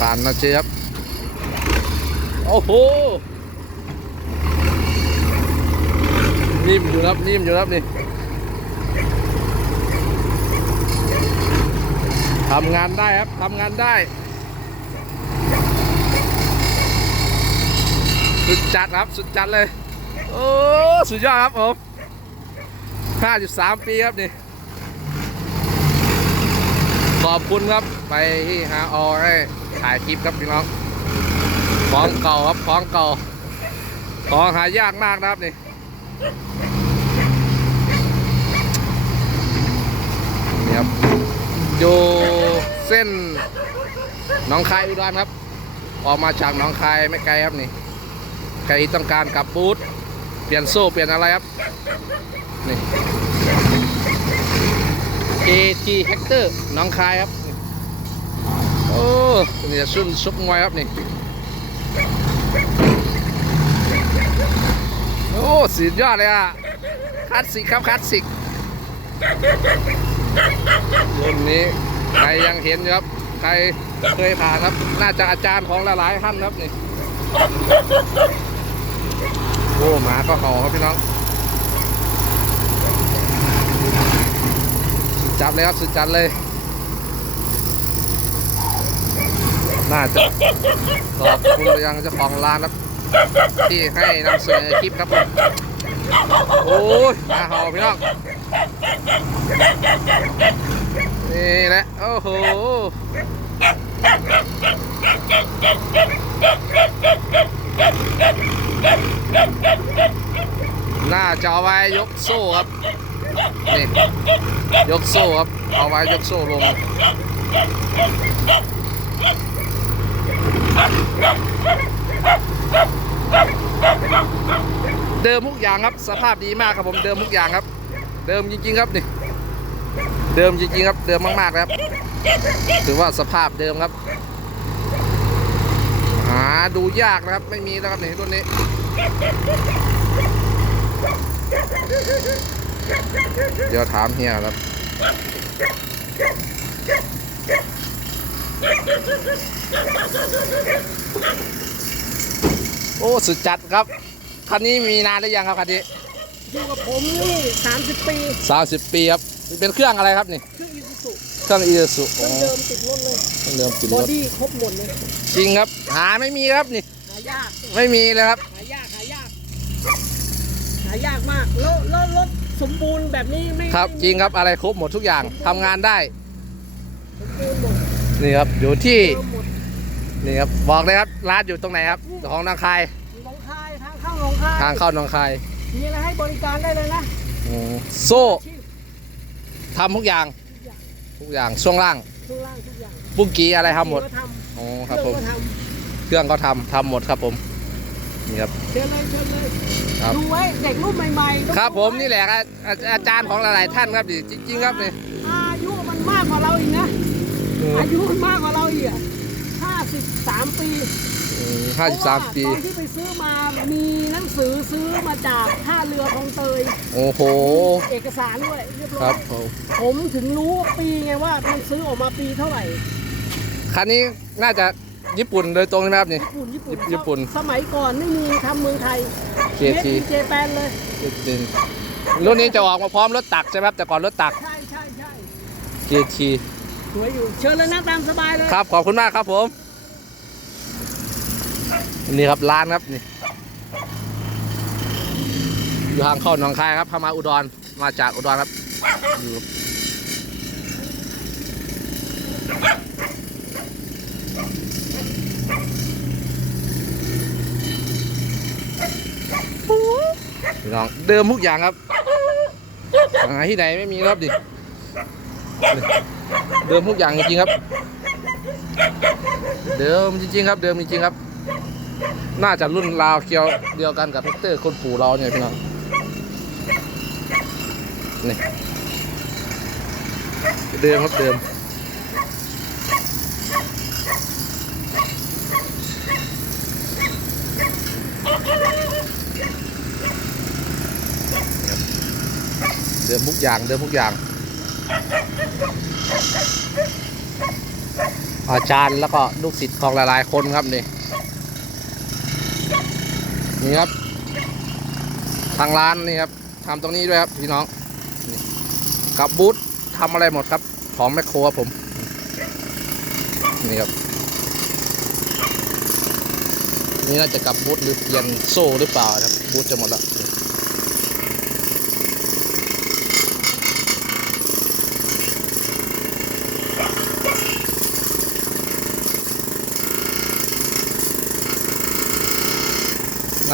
ผ่านมาเจอครับโอ้โห นิ่มอยู่ครับนิ่มอยู่ครับนี่ทำงานได้ครับทำงานได้สุดจัดครับสุดจัดเลย โอ้ สุดยอดครับผม53ปีครับนี่ ขอบคุณครับไปที่ฮาออให้ ถ่ายคลิปครับพี่น้องของเก่าครับของเก่าของหายากมากนะครับนี่นี่ครับอยู่เส้นหนองคายอุดรครับ ออกมาจากหนองคายไม่ไกลครับนี่ใครต้องการกลับบูธเปลี่ยนโซ่เปลี่ยนอะไรครับนี่ AT Hector น้องคายครับ โอ้นี่จะซุ่นซุกมวยครับนี่โอ้สุดยอดเลยอะคลาสสิกครับคลาสสิกรุ่นนี้ใครยังเห็นอยู่ครับ ใครเคยผ่านครับ น่าจะอาจารย์ของหลายๆท่านครับนี่โอ้หมาก็เห่าครับพี่น้องสุดจัดเลยครับสุดจัดเลย น่าจะขอบคุณไปยังเจ้าของร้านครับ ที่ให้นำเสนอคลิปครับผมโอ้ยมาเห่าพี่น้องนี่แหละโอ้โหน่าจะเอาไว้ยกโซ่ครับนี่ยกโซ่ครับ เอาไว้ยกโซ่ลง เดิมทุกอย่างครับ สภาพดีมากครับผมเดิมทุกอย่างครับ เดิมจริงๆครับนี่เดิมจริงๆครับ เดิมมากๆครับถือว่าสภาพเดิมครับหาดูยากนะครับ ไม่มีแล้วครับนี่รุ่นนี้เดี๋ยวถามเฮียครับ โอ้สุดจัดครับ คันนี้มีนานหรือยังครับคันนี้อยู่กับผมนี่30ปีสามสิบปีครับเป็นเครื่องอะไรครับนี่เครื่องอีซูซุเครื่องอีซูเครื่องเดิมติดรถเลยเครื่องเดิมติดบรอถดี้ครบหมดเลยจริงครับ หาไม่มีครับนี่หายากไม่มีเลยครับหายากหายากหายากมากแล้วแล้วรถสมบูรณ์แบบนี้ไม่ครับไม่จริงครับอะไรครบหมดทุกอย่างทำงานได้สมบูรณ์หมด นี่ครับอยู่ที่เดิมหมดนี่ครับบอกเลยครับร้านอยู่ตรงไหนครับของนางคายหนองคายทางเข้าหนองคายทางเข้าหนองคายมีอะไรให้บริการได้เลยนะโอ้โซ่ชีพทำทุกอย่างทุกอย่าง ทุกอย่างช่วงล่างข้างล่างทุกอย่างปุ้งกีอะไรทำหมดก็ทโอ้ำครับผมเคองก็ทเครื่องก็ทำทำหมดครับผมนี่ครับำเชิญเลยเชิญเลยครับดูไว้เด็กรุ่นใหม่ๆต้องครับดูผมไว้นี่แหละครับอาอาจารย์ของหลายๆท่านครับนี่จริงๆครับนี่อายุมันมากกว่าเราอีกนะ อายุมันมากกว่าเราอีกอะ53ปีห้าสิบสามปี เพระว่ตอนที่ไปซื้อมา มีหนังสือซื้อมาจากท่าเรือคลองเตย โอ้โห เอกสารด้วยเรียบคร้อรัยบผม ผมถึงรู้ปีไงว่ามันซื้อออกมาปีเท่าไหร่ คันนี้น่าจะญี่ปุ่นโดยตรงใช่ไหมครับนี่ ญี่ปุ่นญี่ปุ่นญี่ปุ่นสมัยก่อนไม่มีทำเมืองไทย KT เจแปนเลย จริงรุ่นนี้จะออกมาพร้อมรถตักใช่ไหมครับแต่ก่อนรถตัก ใช่ใช่ใช่ GT สวยอยู่เชิญเลยนะตามสบายเลยครับขอบคุณมากครับผม นี่ครับร้านครับนี่อยู่ทางเข้าหนองคายครับพามาอุดรมาจากอุดรครับอยู่พี่น้องเดิมทุกอย่างครับหาที่ไหนไม่มีครับดิ เดิมทุกอย่างจริงๆครับ เดิมจริงๆครับ เดิมจริงๆครับ น่าจะรุ่นราวเกียวเดียวกันกับเฮกเตอร์คนปู่เราเนี่ยพี่น้องนี่เดิมครับเดิมเดิมทุกอย่างเดิมทุกอย่าง อาจารย์แล้วก็ลูกศิษย์ของหลายๆคนครับนี่นี่ครับ ทางร้านนี่ครับทำตรงนี้ด้วยครับพี่น้องกับบูธทำอะไรหมดครับ ของแมคโครครับผม นี่ครับ นี่น่าจะกับบูธหรือเปลี่ยนโซ่หรือเปล่าครับบูธจะหมดแล้ว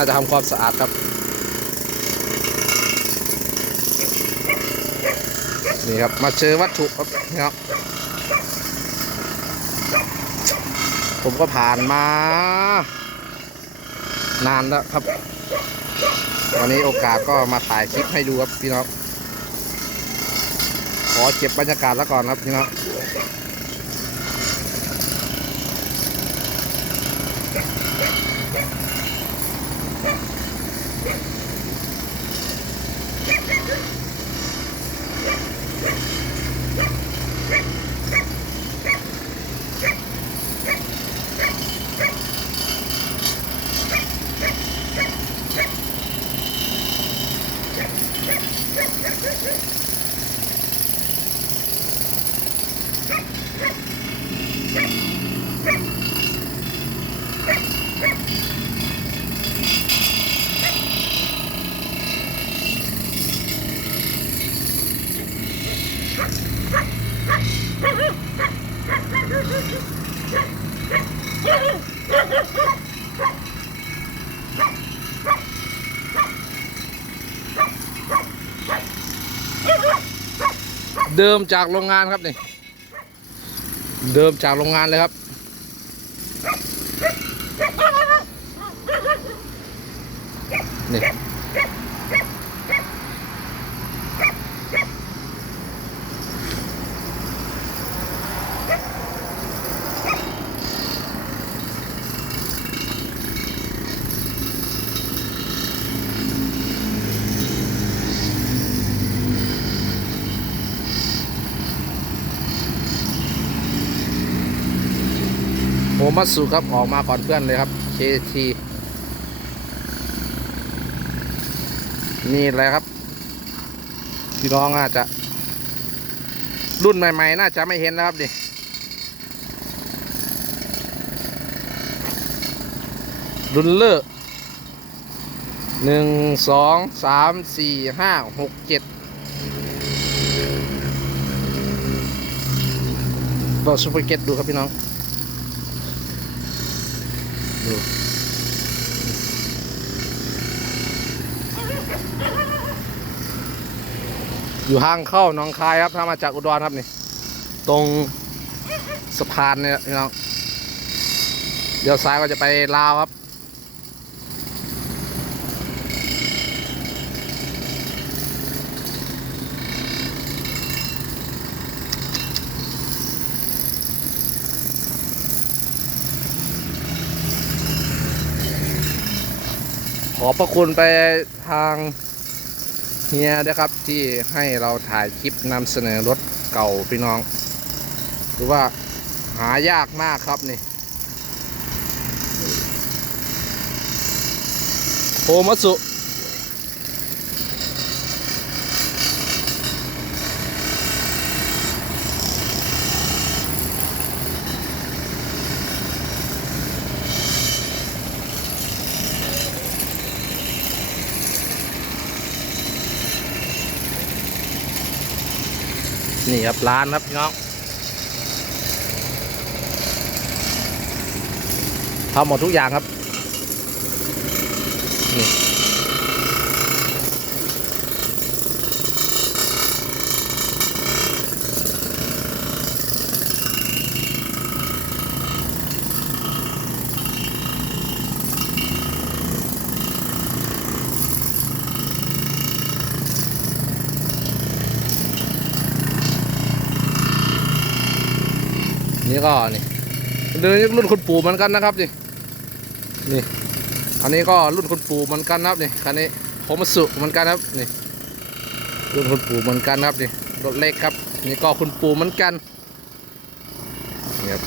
าจะทำความสะอาดครับ นี่ครับ มาเจอวัตถุครับนี่ครับ ผมก็ผ่านมา นานแล้วครับ วันนี้โอกาสก็มาถ่ายคลิปให้ดูครับพี่น้อง ขอเก็บบรรยากาศแล้วก่อนครับพี่น้อง เดิมจากโรงงานครับนี่เดิมจากโรงงานเลยครับ นี่ มัตสุครับออกมาก่อนเพื่อนเลยครับ KT นี่อะไรครับ พี่น้องอาจจะ รุ่นใหม่ ๆ น่าจะไม่เห็นแล้วครับดิรุ่นเลอร์หนึ่งสองสามสี่ห้าหกเจ็ดก็ซูเปอร์เก็ตดูครับพี่น้อง ดูอยู่ห้างเข้าหน้องคายครับ ถ้ามาจากอุดรครับนี่ ตรงสะพานเนี่ยน้องเดี๋ยวซ้ายก็จะไปลาวครับ ขอบพระคุณไปทางเฮียนะครับที่ให้เราถ่ายคลิปนำเสนอรถเก่าพี่น้องคือว่าหายากมากครับนี่โฮมัสุ นี่ครับร้านครับพี่น้องทำหมดทุกอย่างครับนี่ ก็นี่เดินรุ่นคุณปู่เหมือนกันนะครับนี่นี่ อันนี้ก็รุ่นคุณปู่เหมือนกันนะครับนี่คันนี้ผมสุเหมือนกันครับนี่ รุ่นคุณปู่เหมือนกันครับนี่รถเล็กครับ นี่ก็คุณปู่เหมือนกันนี่ครับ